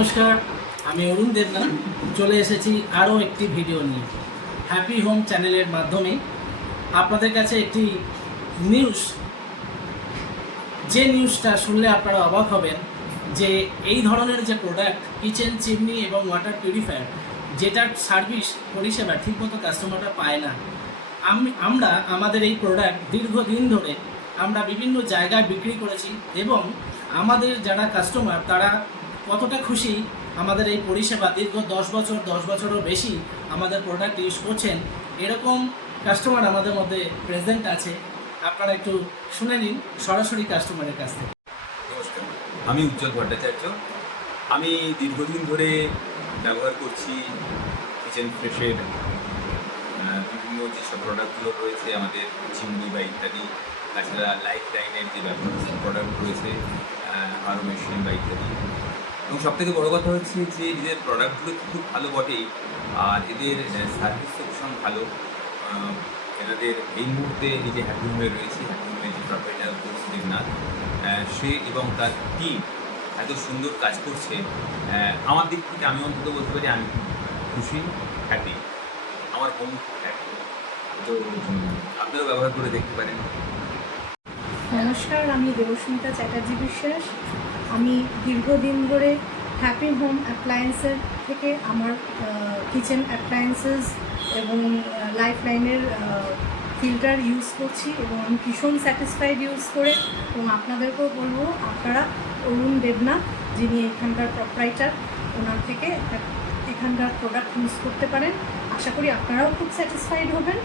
নমস্কার, আমি অরুণ দেবনাথ চলে এসেছি আরও একটি ভিডিও নিয়ে। হ্যাপি হোম চ্যানেলের মাধ্যমে আপনাদের কাছে একটি নিউজ, যে নিউজটা শুনলে আপনারা অবাক হবেন যে এই ধরনের যে প্রোডাক্ট কিচেন চিমনি এবং ওয়াটার পিউরিফায়ার, যেটার সার্ভিস পরিষেবা ঠিকমতো কাস্টমাররা পায় না। আমরা আমাদের এই প্রোডাক্ট দীর্ঘদিন ধরে আমরা বিভিন্ন জায়গায় বিক্রি করেছি এবং আমাদের যারা কাস্টমার তারা কতটা খুশি আমাদের এই পরিষেবা, দীর্ঘ 10 বছরও বেশি আমাদের প্রোডাক্ট ইউজ করছেন, এরকম কাস্টমার আমাদের মধ্যে প্রেজেন্ট আছে। আপনারা একটু শুনে নিন সরাসরি কাস্টমারের কাছ থেকে। নমস্কার, আমি উজ্জ্বল ভট্টাচার্য। আমি দীর্ঘদিন ধরে ব্যবহার করছি কিচেন ফ্রেশের বিভিন্ন যেসব প্রোডাক্টগুলো রয়েছে আমাদের চিমনি বা ইত্যাদি, তাছাড়া লাইফ লাইনের যে ব্যবহার প্রোডাক্ট রয়েছে আরও মেশিন বা ইত্যাদি। এবং সবথেকে বড়ো কথা হচ্ছে যে এদের প্রোডাক্টগুলো খুব ভালো বটেই, আর এদের সার্ভিস ভীষণ ভালো। এনাদের এই মুহূর্তে এই যে হ্যাপি হোমে রয়েছে, হ্যাপি হোমের যে প্রপারেটার দেবনাথ, সে এবং তার টিম এত সুন্দর কাজ করছে। আমার দিক থেকে আমি অন্তত বলতে পারি আমি খুব খুশি, হ্যাপি, আমার হোম হ্যাপি। তো আপনারাও ব্যবহার করে দেখতে পারেন। নমস্কার, আমি দেবস্মিতা চ্যাটার্জি বিশ্বাস। আমি দীর্ঘদিন ধরে হ্যাপি হোম অ্যাপ্লায়েন্সের থেকে আমার কিচেন অ্যাপ্লায়েন্সেস এবং লাইফ লাইনের ফিল্টার ইউজ করছি এবং আমি ভীষণ স্যাটিসফাইড ইউজ করে। এবং আপনাদেরকেও বলবো আপনারা অরুণ দেবনাথ, যিনি এখানকার প্রপারাইটার, ওনার থেকে এখানকার প্রোডাক্ট ইউজ করতে পারেন। আশা করি আপনারাও খুব স্যাটিসফাইড হবেন।